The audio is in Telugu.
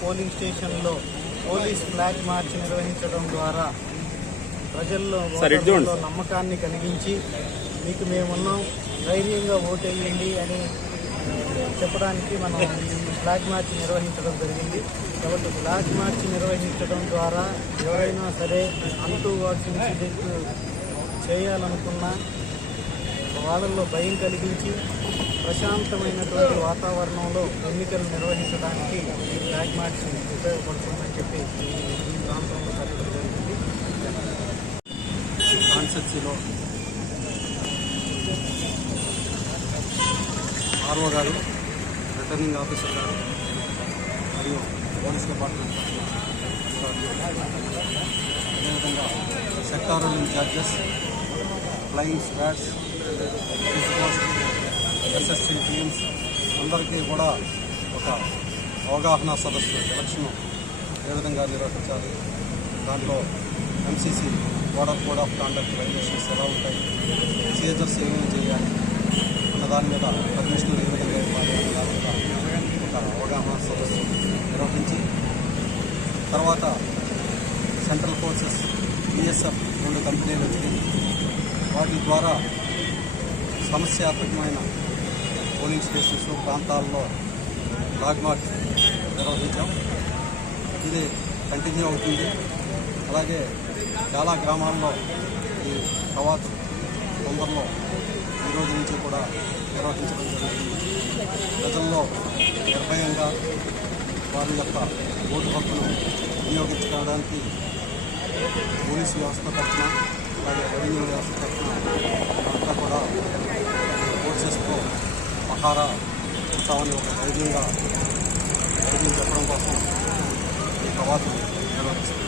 పోలింగ్ స్టేషన్లో పోలీస్ ఫ్లాగ్ మార్చ్ నిర్వహించడం ద్వారా ప్రజల్లో నమ్మకాన్ని కలిగించి మీకు మేమున్నాం. ధైర్యంగా ఓటేయండి అని చెప్పడానికి మనం ఫ్లాగ్ మార్చ్ నిర్వహించడం జరిగింది. కాబట్టి ఫ్లాగ్ మార్చ్ నిర్వహించడం ద్వారా ఎవరైనా సరే అంటూ వాటి చేయాలనుకున్నా వాళ్ళల్లో భయం కలిగించి ప్రశాంతమైనటువంటి వాతావరణంలో ఎన్నికలు నిర్వహించడానికి ఈ బ్లాక్ మార్చ్ ఉపయోగపడుతుందని చెప్పి ఈ ప్రాంతంలో జరగడం జరిగింది. కాన్సెప్సీలో ఆర్ఓ గారు రిటర్నింగ్ ఆఫీసర్ గారు మరియు పోలీస్ డిపార్ట్మెంట్ అదేవిధంగా sectoral incharges flying squads post SSC teams అందరికీ కూడా ఒక అవగాహన సదస్సు ఎలక్షన్ ఏ విధంగా నిర్వహించాలి? దాంట్లో MCC border code of conduct regulations ఎలా ఉంటాయి? సీజర్స్ ఏమేమి చేయాలి? అన్న దాని మీద పర్మిషన్లు ఏ విధంగా ఇవ్వాలి? అన్న దాని మీద ఒక అవగాహన సదస్సు నిర్వహించి తర్వాత సెంట్రల్ ఫోర్సెస్ బిఎస్ఎఫ్ రెండు కంపెనీలు వచ్చి వాటి ద్వారా సమస్యాత్మకమైన పోలింగ్ స్టేషన్స్ ప్రాంతాల్లో ఫ్లాగ్ మార్చ్ నిర్వహించాం. ఇది కంటిన్యూ అవుతుంది. అలాగే చాలా గ్రామాల్లో ఈ కవాతు తొందరలో ఈ రోజు నుంచి కూడా నిర్వహించడం జరుగుతుంది. ప్రజల్లో నిర్భయంగా వారి యొక్క ఓటు హక్కును వినియోగించుకోవడానికి పోలీసు వ్యవస్థ తరఫున అలాగే రెవెన్యూ వ్యవస్థ తరఫున పహారా ఉత్సవాన్ని ఒక ధైర్యంగా చెప్పడం కోసం ఈ కవాతు నిర్వహిస్తుంది